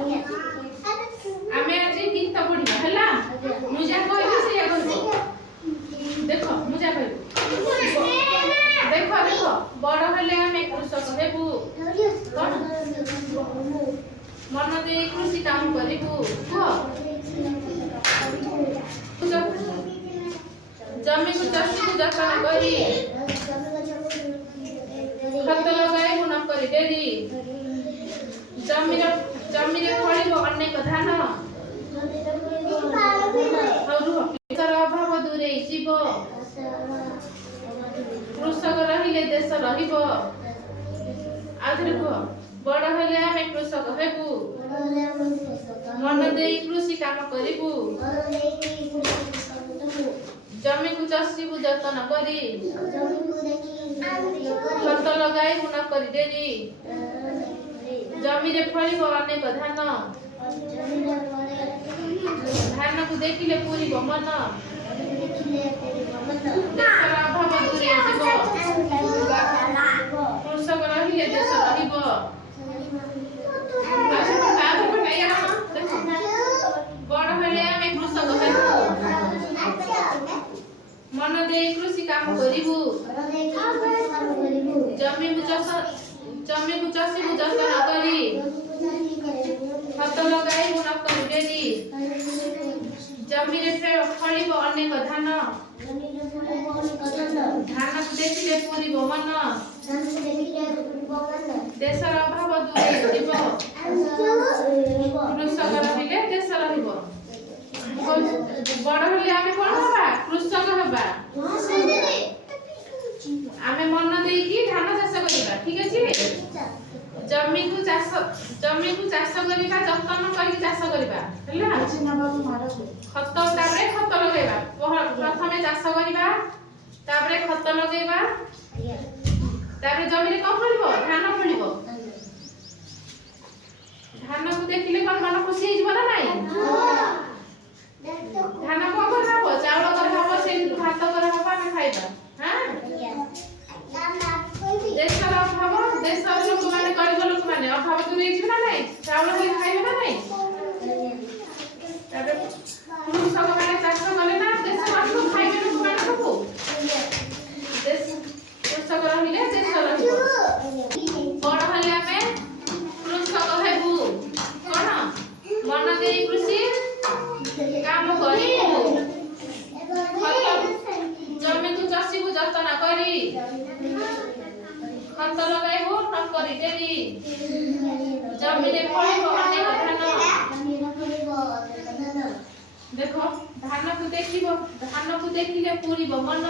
आमे आज गीत पढ़िबा हला मुझे कहबे से या करबो देखो मुझे कहबो देखो देखो बड़ हेले आमे कृषक हेबू कोन मन दे कृषि काम करिबू को जमी को चाषी को जतन करी खत लगाई गुण करी देरी जमी रे फलिबो अनेक धान देशर अभाव दूरे जीव कृषक रहिले देश रहिबो आधरे को बड़ हेले आमे कृषक हेबू मन देई कृषि काम करिबू जमी को चाषी को जतन करी खत लगाई गुण करी देरी जमी रे फलिबो अनेक धान धान को देखिले पूरिबो मन देशर अभाव दूरे जीव कृषक रहिले देश रहिबो बड़ हेले आमे कृषक हेबू मन दे कृषि काम करिबू जमी को चाषी को जतन करी खत लगाई गुण करी देरी जमी रे फलिबो अनेक धान धान को देखिले पूरिबो मन देशर अभाव दूरे जीव कृषक रहिले देश रहिबो बड़ हेले आमे कोन हबा कृषक हबा आमे मन देकी धान चाष करिबा ठीक अछि जमी को चाष करिबा जतन करी चाष करिबा हला खत ताबरे खत लगेबा प्रथमे चाष करिबा ताबरे खत लगेबा ताबरे जमी रे कोन फलिबो धान फलिबो धान को देखिले कोन मन खुशी हिजबो ना नाही धान को करबो चावल करबो से भात करबो आमे खाइबा हां देशर अभाव देशर लोक माने गरीब लोक माने अभाव दूर हिजबो ना नाही चावल खाली खाइबो ना नाही तबे कृषक माने चाष कले ना देश माने खाइबे लोक माने सब देश कृषक रहिले देश रहिबो बड़ हेले आमे कृषक हेबू कोन मन देई कृषि काम करिबू जमी को चाषी को जतन करी खत लगाइबू न करी देरी जमी रे फलिबो अनेक धान देखो धान को देखिले पूरिबो मन